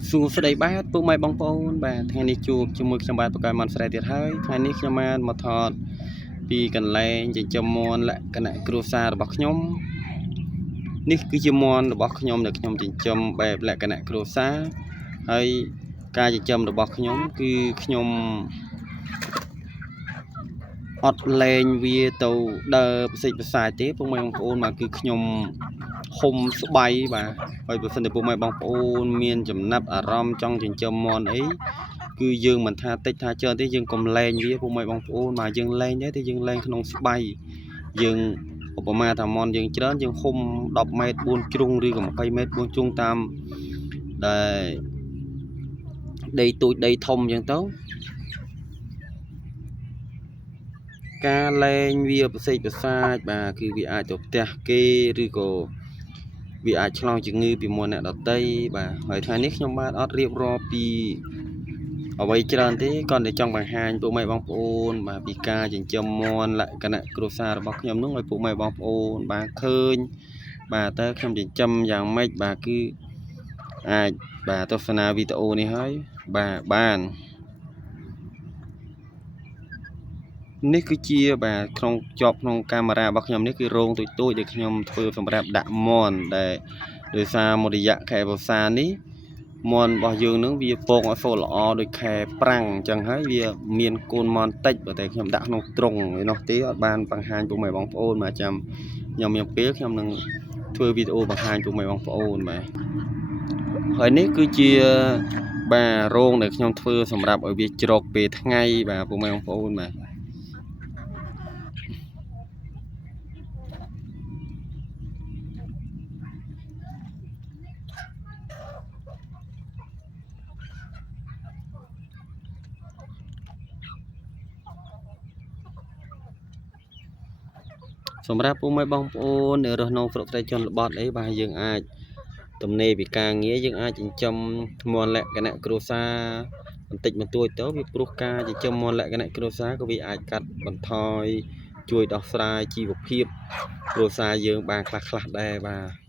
សួស្តីបាទពុកម៉ែបងប្អូនបាទថ្ងៃនេះជួបជាមួយខ្ញុំបាទបកកាយមនស្រីទៀតហើយថ្ងៃនេះខ្ញុំបានមកថតពីកន្លែងចិញ្ចឹមមាន់លក្ខណៈគ្រួសាររបស់ខ្ញុំនេះគឺជាមាន់របស់ខ្ញុំដែលខ្ញុំចិញ្ចឹមបែបលក្ខណៈគ្រួសារហើយការចិញ្ចឹមរបស់ខ្ញុំគឺខ្ញុំអត់លែងវាទៅដើរប្រសិទ្ធប្រសាយទេពុកម៉ែបងប្អូនបាទគឺខ្ញុំហុំស្បៃបាទហើយបើសិនតែពុកម៉ែបងប្អូនមានចំណាប់អារម្មណ៍ចង់ចិញ្ចឹមមាន់អីគឺយើងមិនថាតិចថាច្រើនទេយើងកុំលែងវាពុកម៉ែបងប្អូនបាទយើងលែងដែរតែយើងលែងក្នុងស្បៃយើងឧបមាថាមាន់យើងច្រើនយើងហុំ10ម៉ែត្រ4ជ្រុងឬក៏20ម៉ែត្រ4ជ្រុងតាមដែលដីទូចដីធំអញ្ចឹងទៅការលែងវាប្រសិទ្ធប្រសាចបាទគឺវាអាចទៅផ្ទះគេឬក៏វាអាចឆ្លងជំងឺពីមាន់អ្នកដទៃបាទហើយថ្ងៃនេះខ្ញុំបាទអត់រៀបរាប់ពីអ្វីច្រើនទេគ្រាន់តែចង់បង្ហាញពុកម៉ែបងប្អូនបាទពីការចិញ្ចឹមមាន់លក្ខណៈគ្រួសាររបស់ខ្ញុំនោះឲ្យពុកម៉ែបងប្អូនបាទឃើញបាទតើខ្ញុំចិញ្ចឹមយ៉ាងម៉េចបាទគឺអាចបាទទស្សនាវីដេអូនេះហើយបាទបាននេះគឺជាបាទក្នុងជាប់ក្នុងកាមេរ៉ារបស់ខ្ញុំនេះគឺរោងតូចៗដែលខ្ញុំធ្វើសម្រាប់ដាក់មាន់ដែលដោយសារមួយរយៈខែវស្សានេះមាន់របស់យើងនឹងវាពងអត់សូវល្អដូចខែប្រាំងអញ្ចឹងហើយវាមានកូនមាន់តិចបើតែខ្ញុំដាក់ក្នុងទ្រុងឯនោះទេអត់បានបង្ហាញពុកម៉ែបងប្អូនបាទចាំខ្ញុំមានពេលខ្ញុំនឹងធ្វើវីដេអូបង្ហាញពុកម៉ែបងប្អូនបាទហើយនេះគឺជាបាទរោងដែលខ្ញុំធ្វើសម្រាប់ឲ្យវាជ្រកពេលថ្ងៃបាទពុកម៉ែបងប្អូនបាទសម្រាប់ពុកម៉ែបងប្អូនដែលរស់នៅស្រុកស្រែជនបទអីបាទយើងអាចទំនេរពីការងារយើងអាចចិញ្ចឹមមាន់លក្ខណៈគ្រួសារបន្តិចបន្តួចទៅវាព្រោះការចិញ្ចឹមមាន់លក្ខណៈគ្រួសារក៏វាអាចកាត់បន្ថយជួយដោះស្រាយជីវភាពគ្រួសារយើងបានខ្លះៗដែរបាទ